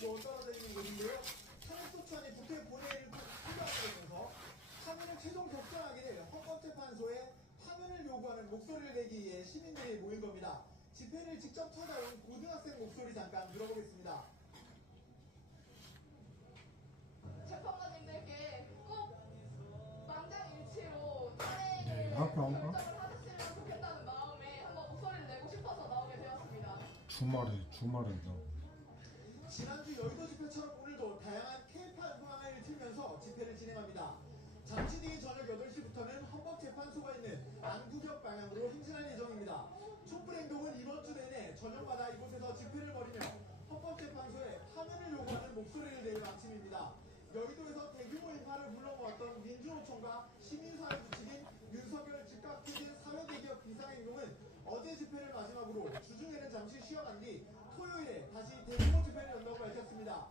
정도 떨어져 있는 곳인데요. 탄핵소추안이 국회 본회의를 통과하게 되면서 파면을 최종 결정하기를 헌법재판소에 파면을 요구하는 목소리를 내기 위해 시민들이 모인 겁니다. 집회를 직접 찾아온 고등학생 목소리 잠깐 들어보겠습니다. 재판관님들께 꼭 만장일치로 탄핵을 결정을 하셨으면 좋겠다는 마음에 한번 목소리를 내고 싶어서 나오게 되었습니다. 주말에다. 지난주 여의도 집회처럼 오늘도 다양한 K-팝 음악을 틀면서 집회를 진행합니다. 잠시 뒤 저녁 8시부터는 헌법재판소가 있는 안구역 방향으로 행진할 예정입니다. 촛불행동은 이번 주 내내 저녁마다 이곳에서 집회를 벌이며 헌법재판소에 파면을 요구하는 목소리를 내는 아침입니다. 여의도에서 대규모 인파를 불러모았던 민주노총과 시민사회 주축인 윤석열 즉각 추진 사회대기업 비상행동은 어제 집회를 마지막으로 주중에는 잠시 쉬어간 뒤 토요일에 다시 대규모 집회를 연다고 밝혔습니다.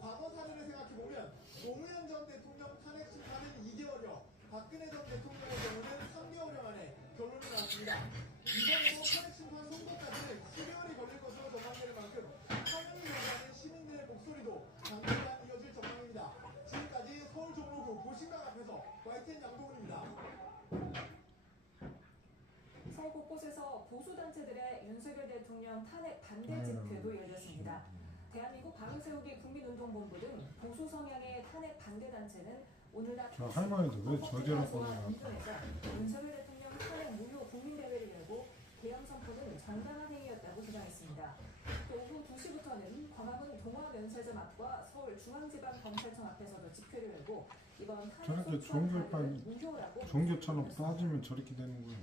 과거 사례를 생각해보면 노무현 전 대통령 탄핵 심판은 2개월여, 박근혜 전 대통령의 경우는 3개월여 만에 결론이 나왔습니다. 이번에도 탄핵 심판 선고까지는 10개월이 걸릴 것으로 전망되는 만큼 파면을 요구하는 시민들의 목소리도 당분간 이어질 전망입니다. 지금까지 서울 종로구 보신각 앞에서 YTN 양동훈입니다. 서울 곳곳에서 보수단체들의 윤석열 대통령 탄핵 반대 집회도 열렸습니다. 대한민국 바로세우기 국민운동본부 등 보수 성향의 탄핵 반대 단체는 오늘날 저 할머니도 왜 저지랄 거냐. 인천에서 윤석열 대통령 탄핵 무효 국민대회를 열고 계엄 선포는 정당한 행위였다고 주장했습니다. 또 오후 2시부터는 광화문 동화면세점 앞과 서울중앙지방검찰청 앞에서도 집회를 열고 이번 탄핵 저렇게 소추안을 무효라고 종교처럼 따지면 저렇게 되는 거야.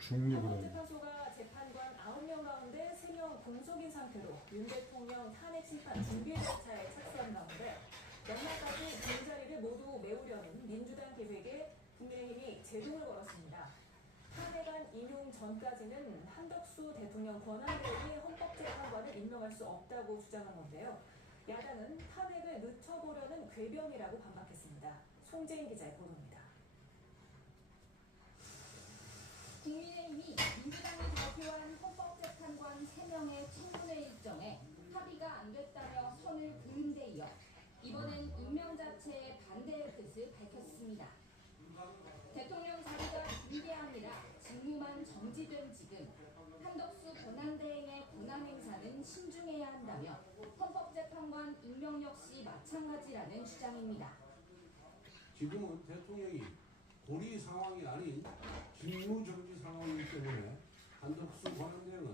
중립을 해. 헌법재판소가 재판관 9명 가운데 3명 공석인 상태로 윤 대통령 탄핵 심판 준비 절차에 착수한 가운데 연말까지 빈자리를 모두 메우려는 민주당 계획에 국민의힘이 제동을 걸었습니다. 탄핵안 인용 전까지는 한덕수 대통령 권한대행이 헌법재판관을 임명할 수 없다고 주장한 건데요. 야당은 탄핵을 늦춰보려는 궤변이라고 반박했습니다. 송재인 기자의 보도입니다. 국민의힘이 민주당이 발표한 헌법재판관 3명의 청문회 일정에 합의가 안 됐다며 선을 그은 데 이어 이번엔 임명 자체에 반대의 뜻을 밝혔습니다. 대통령 자리가 빈 게 아니라 직무만 정지된 지금 한덕수 권한대행의 권한행사는 신중해야 한다며 헌법재판관 임명 역시 마찬가지라는 주장입니다. 지금은 대통령이 고리 상황이 아닌 직무정지 상황이기 때문에 한덕수 권한대행은